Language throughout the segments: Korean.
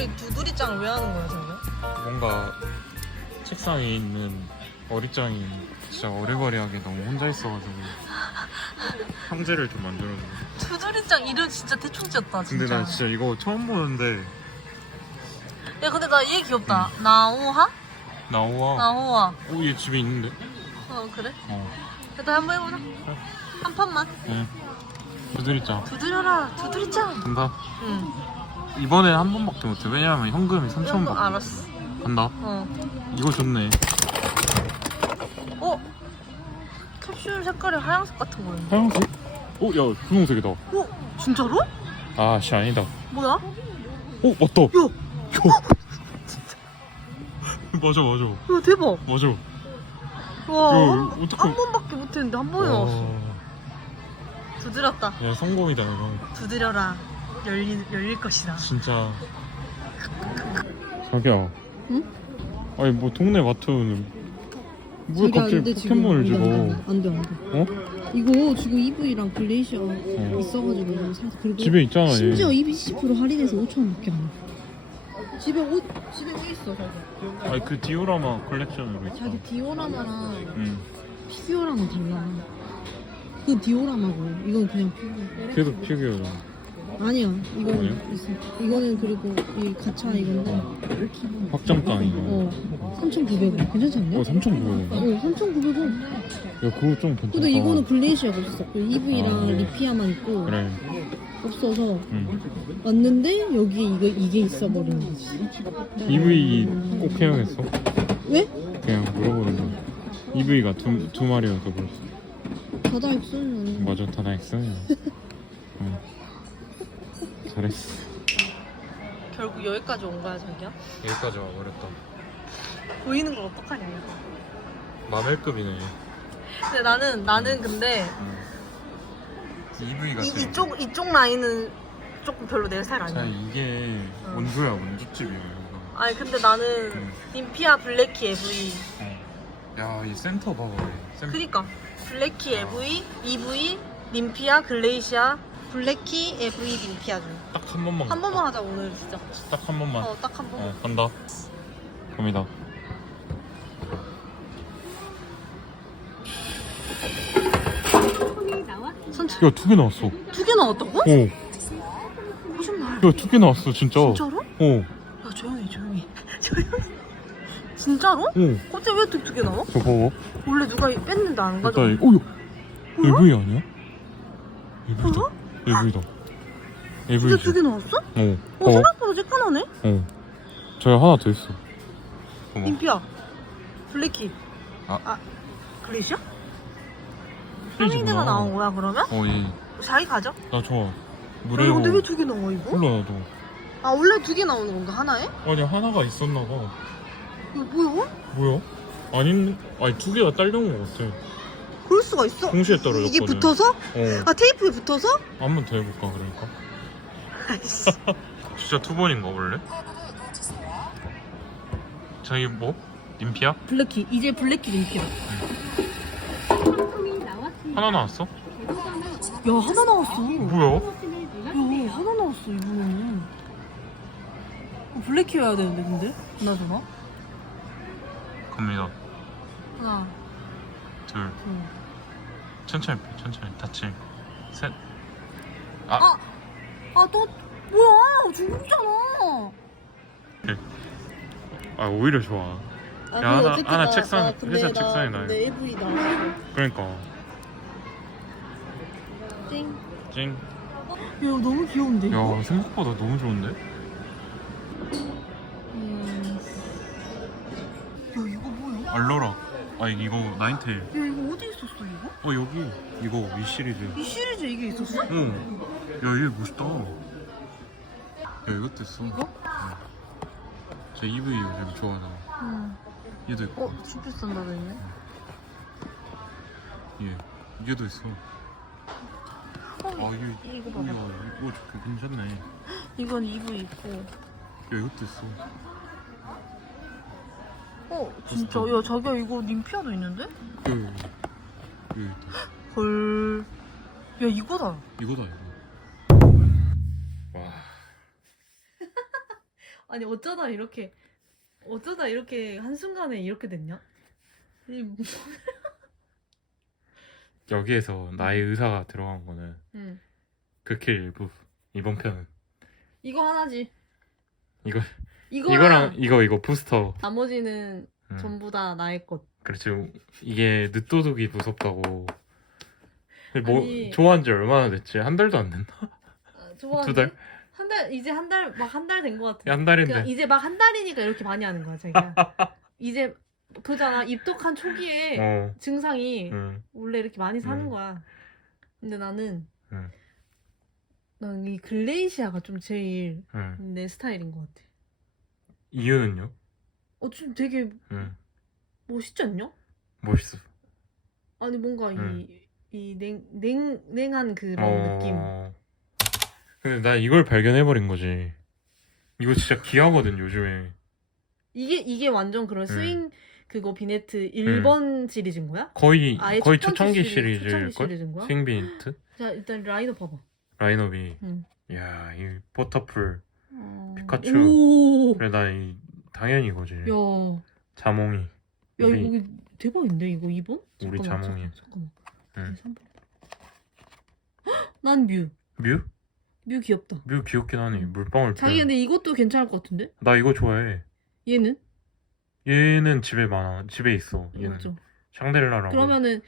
갑자기 두드리짱을 왜 하는 거야 자기야? 뭔가 책상에 있는 어리짱이 진짜 어리버리하게 너무 혼자 있어가지고 형제를 좀 만들어줘. 두드리짱 이름 진짜 대충 지었다 진짜. 근데 나 진짜 이거 처음 보는데 야 근데 나 얘 귀엽다. 나오하? 나오와. 나오하. 오, 얘 집에 있는데? 어 그래? 어. 일단 한번 해보자. 한 판만. 네. 두드리자. 두드려라 두드리짱. 간다. 응. 이번에 한 번밖에 못해. 왜냐면 현금이 3천 한번 원. 알았어. 간다. 어. 이거 좋네. 어? 캡슐 색깔이 하얀색 같은 거였네. 하얀색? 어, 야, 분홍색이다. 어? 진짜로? 아, 씨, 아니다. 뭐야? 어, 맞다. 야, 맞아, 맞아. 야 대박. 맞아. 와, 야, 한, 어떡해. 한 번밖에 못했는데 한 번에 나왔어. 와. 두드렸다. 야, 성공이다, 이거. 두드려라. 열리, 열릴 것이다. 진짜. 자기야. 응? 아니, 뭐, 동네 마트는. 왜 자기야, 갑자기 근데 지금 포켓몬을 안 돼, 집어? 안 돼, 안 돼. 어? 이거 지금 EV랑 글레이시아 있어가지고 사서 그리고 집에 있잖아, 얘. 심지어 20% 할인해서 5천 원밖에 안 해. 집에 옷 집에 왜 있어 자기? 아니, 그 디오라마 컬렉션으로 있다. 자기 디오라마랑 응. 피규어랑은 달라. 그 디오라마고 이건 그냥 피규어. 걔도 피규어잖아. 아니야 이거는 아니야? 있어. 이거는 그리고 이 가차 이건데 확장가 이거. 어 3,900원 괜찮지 않냐? 어, 3,900원. 어 3,900원. 야, 그거 좀 괜찮다. 근데 이거는 글레이시아가 없어. 그 EV랑 아, 네. 리피아만 있고 그래. 없어서 응. 왔는데 여기에 이거 이게 있어버린 거지. EV 꼭 해야겠어. 왜? 그냥 물어보는 거야. EV가 두, 두 마리여서 그렇어. 바다 입술은 맞아, 다 나있어요. 응. 잘했어. 결국 여기까지 온 거야, 자기야? 여기까지 와버렸다. 보이는 걸 어떡하냐, 이거. 마멜급이네. 근데 나는, 나는 근데 EV가 이, 이쪽, 이쪽 라인은 조금 별로 내 스타일 자, 아니야. 이게 어. 원조야, 원조집이야. 이거. 아니, 근데 나는 응. 님피아 블랙키 EV. 어. 야, 이 센터 봐봐. 센터. 그니까. 블랙키 EV, EV, 님피아, 글레이시아, 블랙키 EV, 님피아 중. 딱 한 번만. 한 번만 하자, 오늘 진짜. 딱 한 번만. 어, 딱 한 번. 어, 간다. 갑니다. 선체 야, 두 개 나왔어. 두 개 나왔다고? 어. 무슨 말? 야, 두 개 나왔어, 진짜. 진짜로? 어. 야, 조용히, 조용히. 조용히. 진짜로? 어. 어째 왜두개 나와? 저 봐봐. 원래 누가 뺐는데 안 가져? 일단, 오, 야. 뭐야? AV 아니야? AV다. 어? AV다. 진짜 AV지. 두개 나왔어? 어. 어, 어. 생각보다 쬐끈하네? 어. 저기 하나 더 있어. 어머. 임피아 블랙키 아. 글리시아? 플리즈구나. 상인대가 나온 거야 그러면? 어, 예. 자기 가져? 나 좋아. 무료로. 근데 왜 두 개 나와 이거? 몰라, 나도. 아 원래 두 개 나오는 건가 하나에? 아니, 하나가 있었나 봐. 이거 뭐야? 뭐야? 아니, 아니, 두 개가 딸려온 것 같아. 그럴 수가 있어? 동시에 떨어졌거든. 이게 붙어서? 어. 아 테이프에 붙어서? 한번 더 해볼까, 그러니까. 아이씨 진짜 두 번인가, 원래? 저기 뭐? 님피아? 블랙키 이제 블랙키 림피야. 하나 나왔어? 야 하나 나왔어 뭐야? 야 하나 나왔어 이번에는 어, 블랙키여야 되는데 근데? 그나저나? 갑니다. 하나 둘. 둘 천천히 빼, 천천히. 닫힘. 셋. 아또 뭐야 중국이잖아 아, 오히려 좋아. 아, 야, 근데 하나- 하나 나- 책상- 나 근데 회사 나 책상에 놔요. 내 AV 나왔어. 그러니까. 띵. 찡. 야 너무 귀여운데 이거? 야, 생각보다 너무 좋은데? 음, 야 이거 뭐야? 알로라. 아, 이거 나인테일. 야 이거 어디 있었어 이거? 어, 여기. 이거 위 시리즈. 이 시리즈 이게 있었어? 응. 야, 얘 멋있다. 야, 이것도 있어. 이거? 저 EV 요즘 좋아하잖아. 응. 얘도 있고. 어? super 싼다 그랬네 얘. 얘도 있어. 어, 아, 이게. 이거 야, 봐봐 이거 좋게 괜찮네. 야, 이건 EV 있고 이것도 있어. 어 진짜 야 자기야 이거 님피아도 있는데? 여기. 여기 있다. 헐. 야 이거다. 이거다, 이거. 와. 아니 어쩌다 이렇게 어쩌다 이렇게 한순간에 이렇게 됐냐? 이 뭐- 여기에서 나의 의사가 들어간 거는 응. 극힐 일부 이번 편은 이거 하나지. 이거 이거랑, 이거랑 이거 이거 부스터 나머지는 음. 전부 다 나의 것. 그렇지 이게 늦도둑이 무섭다고 뭐 아니. 좋아한 지 얼마나 됐지 한 달도 안 됐나 아, 좋아. 두 달? 한달 이제 한 달 막 한 달 된 것 같아. 한 달인데 그냥 이제 막 한 달이니까 이렇게 많이 하는 거야 자기가. 이제 그잖아 입덕한 초기에 어 증상이 응. 원래 이렇게 많이 사는 음. 거야. 근데 나는 음. 나는 이 글레이시아가 좀 제일 응. 내 스타일인 것 같아. 이유는요? 어, 좀 되게 응. 멋있지 않냐? 멋있어 아니 뭔가 음. 이이냉 냉 냉한 그런 어... 느낌. 근데 나 이걸 발견해 버린 거지 이거 진짜 귀하거든 요즘에 이게 이게 완전 그런 음. 스윙 그거 비네트 1번 시리즈인 거야? 거의 거의 초창기 시리즈, 시리즈일걸? 시리즈인 거야? 스윙비니트? 자 일단 라인업 봐봐. 라인업이 응. 야, 이 버터풀 어... 피카츄. 오. 그래 나 이 당연히 이거지 야, 자몽이 야 우리- 이거 대박인데 이거 2번? 우리 자몽이. 잠깐만. 응. 잠깐만. 3번. 난 뮤. 뮤? 뮤 귀엽다. 뮤 귀엽긴 하네 물방울 자기 표 근데 이것도 괜찮을 것 같은데? 나 이거 좋아해 얘는? 얘는 집에 많아 집에 있어 얘는 맞죠? 샹델라라고 그러면은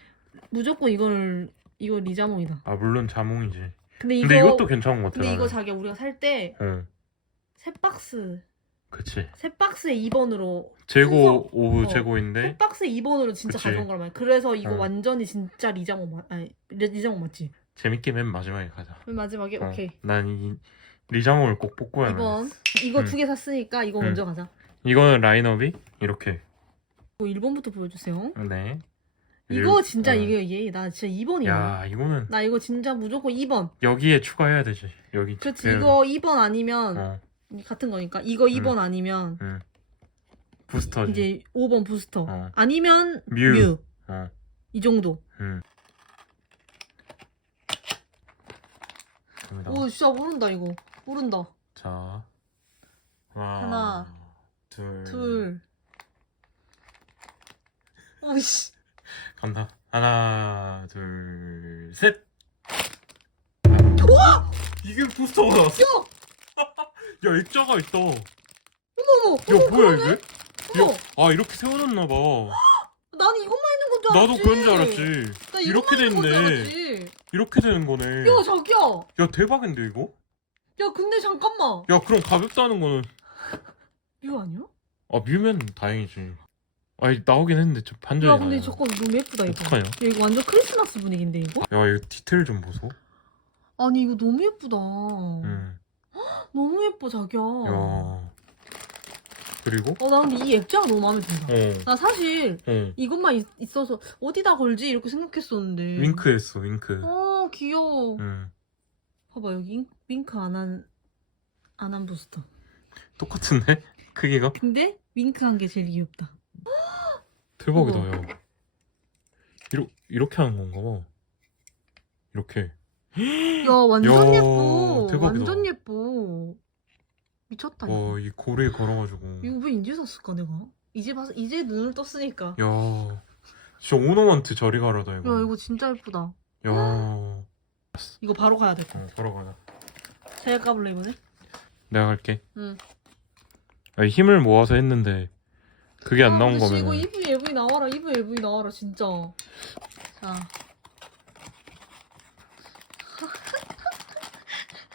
무조건 이걸 이거 리자몽이다. 아 물론 자몽이지 근데 이거 근데 이것도 괜찮은 것 같아 근데 이거 나는. 자기야 우리가 살 때 세어 박스 그치 세 박스에 2번으로 재고 오 어. 재고인데 세 박스에 2번으로 진짜 그치. 가져온 거란 말이야. 그래서 이거 어. 완전히 진짜 리자몽 맞 아니 리- 리자몽 맞지? 재밌게 맨 마지막에 가자 맨 마지막에 어, 오케이. 난이 리장을 꼭 뽑고야 2번 이거 음. 두 개 샀으니까 이거 음. 먼저 가자. 이거는 라인업이 이렇게 이거 1번부터 보여주세요. 네 이거 일- 진짜 어. 이게 얘 나 진짜 2번이야. 야 이거는 나 이거 진짜 무조건 2번. 여기에 추가해야 되지 여기 그렇지 그- 이거 2번 아니면 어 같은 거니까 이거 2번 아니면 응. 부스터지 이제 5번 부스터 어. 아니면 뮤. 뮤. 어 이 정도. 응. 갑니다. 오 진짜 모른다 이거. 모른다. 자 하나, 하나, 둘, 둘. 오이씨. 간다 하나 둘셋 우와! 이게 부스터가 나왔어 야! 야 액자가 있다 야 어머 어머. 뭐야 그러네? 이게 어머. 야, 아 이렇게 세워놨나 봐 나는 이것만 있는 건 줄 알았지. 나도 그런 줄 알았지 나 이렇게 이것만 돼 있는 건줄 있네. 알았지. 이렇게 되는 거네 야 자기야. 야 대박인데 이거 야 근데 잠깐만. 야 그럼 가볍다는 거는 뮤 아니야? 아 뮤면 다행이지 아니 나오긴 했는데 좀 반전이 야 근데 나요. 잠깐 너무 예쁘다 이거. 어떡하냐 야, 이거 완전 크리스마스 분위기인데 이거? 야 이거 디테일 좀 보소 아니 이거 너무 예쁘다. 응. 너무 예뻐 자기야. 야 그리고 어, 나 근데 이 액자가 너무 마음에 든다. 어, 나 사실 어. 이것만 있, 있어서 어디다 걸지 이렇게 생각했었는데. 윙크했어 윙크 어 귀여워. 응. 봐봐 여기 잉- 윙크 안한 안 한 부스터. 똑같은데 크기가 근데 윙크 한 게 제일 귀엽다. 대박이다. 야 이러, 이렇게 하는 건가 봐 이렇게 야 완전 야, 예뻐. 대박이다. 완전 예뻐. 미쳤다. 이거. 와이 고리에 걸어가지고 이거 왜 이제 샀을까 내가? 이제 봐서 이제 눈을 떴으니까. 야 진짜 오너먼트 저리 가라다 이거 야 이거 진짜 예쁘다. 야 어, 이거 바로 가야 될 거. 걸어가자 제가 까볼래 이번에? 내가 갈게 응. 아니, 힘을 모아서 했는데 그게 안 아, 나온 거면 이거 EV LV 나와라 EV LV 나와라 진짜. 자.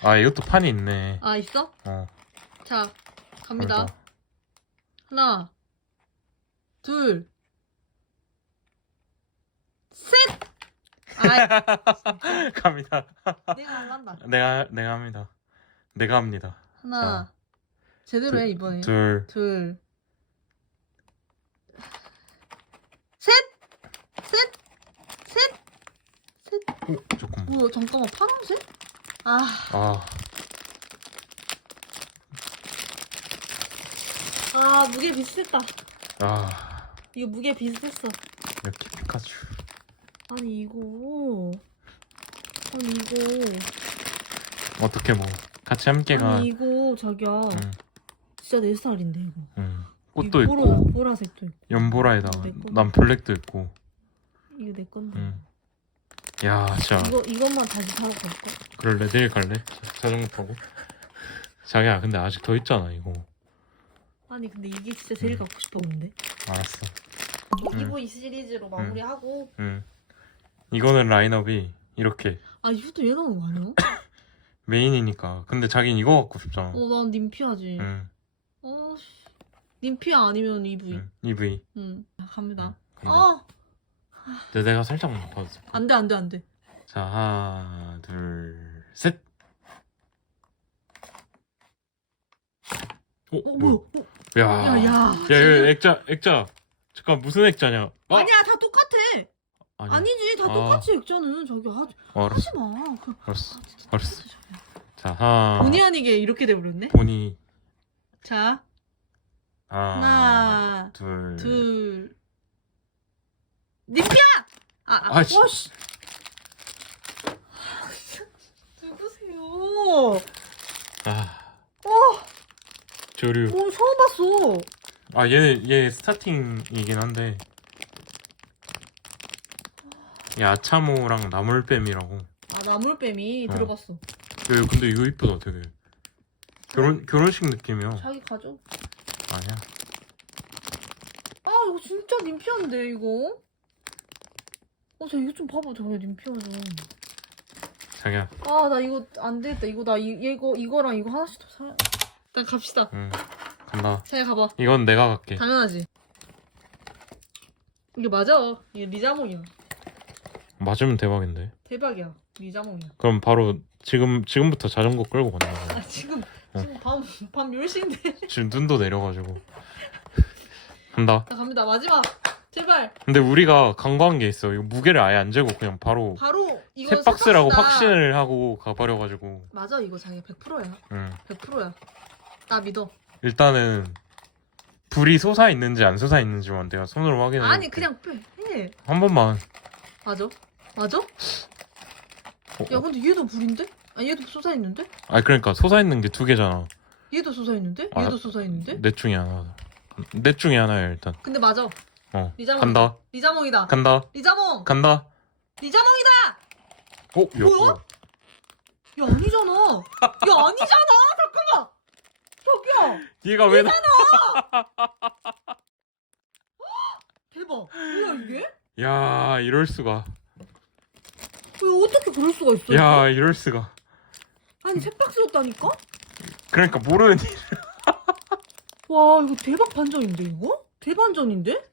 아 이것도 판이 있네 아 있어? 어 자 갑니다. 그러니까. 하나, 둘, 셋. 아, 갑니다 내가 할란다. 내가 내가 합니다 내가 합니다 하나, 제대로 해 이번에. 둘 둘, 셋, 셋, 셋, 셋. 오, 잠깐만 파란색? 아, 아 아 무게 비슷했다. 아, 이거 무게 비슷했어. 이렇게 피카츄. 아니 이거, 아니 이거, 어떻게 뭐 같이 함께 가. 아니 이거 자기야. 응. 진짜 내 스타일인데 이거. 응. 꽃도 이 있고 보라, 보라색도 있고. 연보라에다가. 난 블랙도 있고. 이거 내 건데. 응. 야, 진짜 이거 이것만 다시 사러 갈까? 그럴래? 내일 갈래? 자- 자전거 타고. 자기야, 근데 아직 더 있잖아 이거. 아니 근데 이게 진짜 제일 음. 갖고 싶었는데. 알았어. 음. EV 시리즈로 마무리하고. 응. 이거는 라인업이 이렇게 아 이것도 얘 나온 거 아니야? 메인이니까. 근데 자긴 이거 갖고 싶잖아. 어난 님피아지. 응. 어 씨. 님피아 아니면 EV. 응. EV. 응. 갑니다. 응. 아 근데 내가 살짝만 돼. 안돼 안돼 안돼. 자, 하나, 둘, 셋. 어, 어 뭐야? 뭐 야? 야, 야야. 야, 야, 액자, 액자. 잠깐 무슨 액자냐? 아, 아니야 다 똑같아. 아니. 아니지 다 아. 똑같이 액자는 자기 하지 어, 알았어, 하지 마. 그, 알았어, 아, 진짜 알았어. 똑같아, 자기야. 자, 하나, 본의 아니게 이렇게 돼버렸네. 보니, 자 하나, 하나 둘, 둘. 아, 아, 아, 씨. 와, 씨. 누구세요? 아, 어, 조류. 뭐 처음 봤어. 아, 얘는 얘 스타팅이긴 한데. 이 아차모랑 나물뱀이라고. 아 나물뱀이 어. 들어봤어. 야, 근데 이거 이쁘다, 되게. 결혼 결혼식 느낌이야. 자기 가져. 아니야. 아 이거 진짜 님피아인데 이거. 어, 저 이거 좀 봐봐, 저 님피아 좀. 자기야. 아, 나 이거 안 되겠다. 이거 나 이, 이거 이거랑 이거 하나씩 더 사. 일단 갑시다. 응. 간다. 자, 가봐. 이건 내가 갈게. 당연하지. 이게 맞아. 이게 리자몽이야. 맞으면 대박인데. 대박이야. 리자몽이야. 그럼 바로 지금 지금부터 자전거 끌고 간다. 아 지금 어. 지금 밤밤 10시인데. 지금 눈도 내려가지고. 간다. 자, 갑니다. 마지막. 제발. 근데 우리가 간과한 게 있어. 이거 무게를 아예 안 재고 그냥 바로 바로 이거 새 박스라고 박스다. 확신을 하고 가버려가지고. 맞아, 이거 자기 100%야. 응. 100%야. 나 믿어. 일단은 불이 솟아 있는지 안 솟아 있는지만 내가 손으로 확인해. 아니, 그냥 빼. 해. 한 번만. 맞아? 맞아? 어, 야, 근데 얘도 불인데? 아, 얘도 솟아 있는데? 아 그러니까 솟아 있는 게 두 개잖아. 얘도 솟아 있는데? 아, 얘도 솟아 있는데? 넷 중에 하나. 넷 중에 하나야 일단. 근데 맞아. 어. 리자몽. 간다. 리자몽이다. 간다. 리자몽. 간다. 리자몽이다. 어? 야, 뭐야? 뭐야? 야 아니잖아. 야 아니잖아. 잠깐만. 저기야. 얘가 왜 나? 대박. 뭐야 이게? 야 이럴 수가. 왜 어떻게 그럴 수가 있어? 야 이럴 수가. 아니 셋박스였다니까? 그러니까 모르는 일. 와 이거 대박 반전인데 이거? 대반전인데?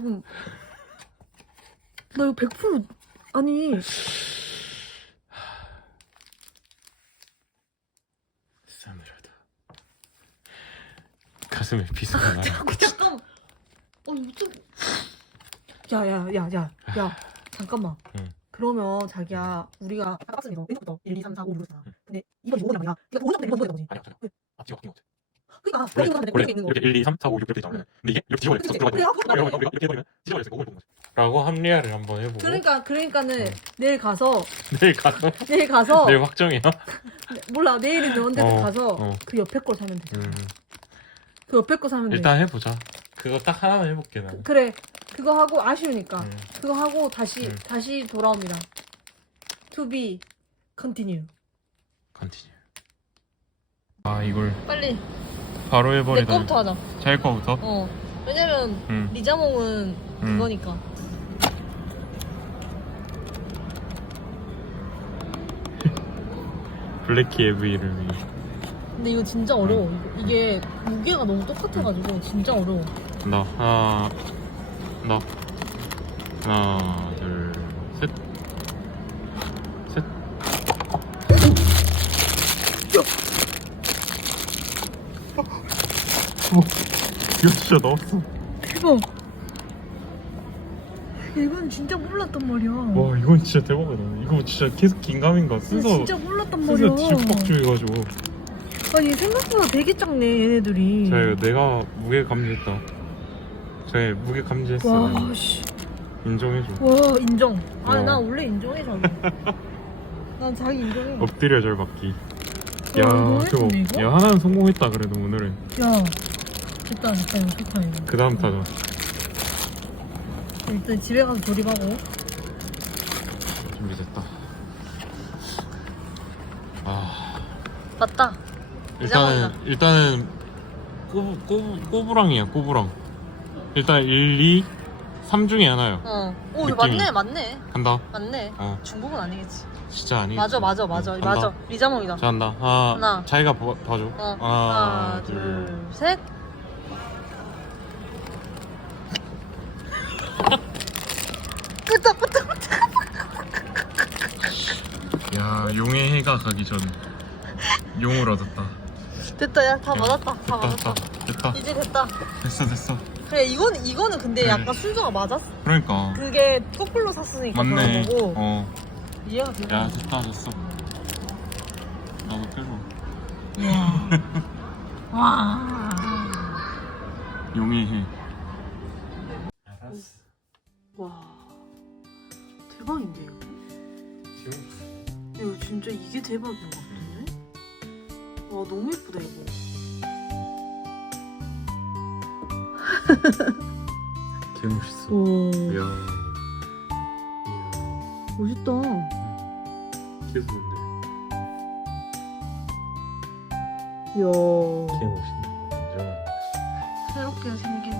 지금 나 이거 100% 아니 사무라도 가슴에 비수가 나. 잠깐 잠깐. 어 좀. 야야 야 야 야, 잠깐만. 응. 그러면 자기야 우리가 박스에서 왼쪽부터 1, 2, 3, 4, 5, 6, 4 근데 2번 2번이 아니라 그러니까 오른쪽부터 1번 2번이 거지 아니야 잠깐. 앞뒤가 바뀐 것 같아. 그러니까 원래, 있는 거 이렇게 1, 2, 3, 4, 5, 6 이렇게 있잖아. 근데 이게 이렇게. 그치, 들어가 그래, 이렇게 이렇게 이렇게 뒤집어져 있어. 거지. 라고 합리화를 한번 해보고 그러니까 그러니까는 응. 내일 가서 내일 가서 내일 가서 내일 확정이야. 몰라 내일은 너한테 어, 가서 어. 그 옆에 걸 사면 돼. 음, 그 옆에 거 사면 돼. 일단 해보자. 그거 딱 하나만 해볼게 나는. 그 래 그거 하고 아쉬우니까 음. 그거 하고 다시 응. 다시 돌아옵니다. To be continue. 컨티뉴. 아 이걸 빨리 바로 내 해버리다. 거부터 하자. 자기 거부터? 어 왜냐면 응. 리자몽은 응. 그거니까. 블랙키 에브이를 위해. 근데 이거 진짜 어려워. 이거- 이게 무게가 너무 똑같아가지고 진짜 어려워. 나 하나 나 하나 둘 셋. 셋. 어, 이거 진짜 넣었어. 대박. 이건 진짜 몰랐단 말이야. 와, 이건 진짜 대박이다. 이거 진짜 계속 긴가민가 나 순서 진짜 몰랐단 말이야. 순서 질퍽주 해가지고. 아니 생각보다 되게 작네 얘네들이. 자, 이거 내가 무게 감지했다. 자, 무게 감지했어. 와 씨. 인정해줘. 와 인정. 아니 어. 난 원래 인정해 자기. 난 자기 인정해. 엎드려 절 받기. 야 이거 그거 했는데, 이거? 야 하나는 성공했다 그래도 오늘은 야 이거 좋다 이거 그 다음 타자 일단 집에 가서 조립하고 준비됐다 아 맞다. 일단은 일단은 꼬부 꼬부 꼬부랑이야 꼬부랑 일단 1, 2, 3 중에 하나요 어. 오 느낌이. 맞네 맞네 간다 맞네. 어 중국은 아니겠지. 진짜 아니겠지 맞아 맞아 맞아 어, 간다. 맞아. 리자몽이다. 자 한다 하나, 하나. 자기가 봐, 봐줘 어. 하나, 하나 둘둘 셋. 끄떡 끄떡. 야 용의 해가 가기 전에 용을 얻었다 됐다 야다 야, 맞았다 다 됐다 맞았다. 됐다 됐다 이제 됐다. 됐어 됐어 그래 이거는 이거는 근데 그래. 약간 순서가 맞았어. 그러니까 그게 거꾸로 샀으니까 맞네 그런 거고 어. 이해가 되네. 야 됐다 됐어 나도 빼줘 와 용의 해 알았어 와 대박인데 이거. 이거 진짜 이게 대박인 것 같은데? 와 너무 예쁘다 이거. 개 멋있어. 오, 이야. 멋있다 이야. 개 좋은데 이야. 개거 인정한다 새롭게 생긴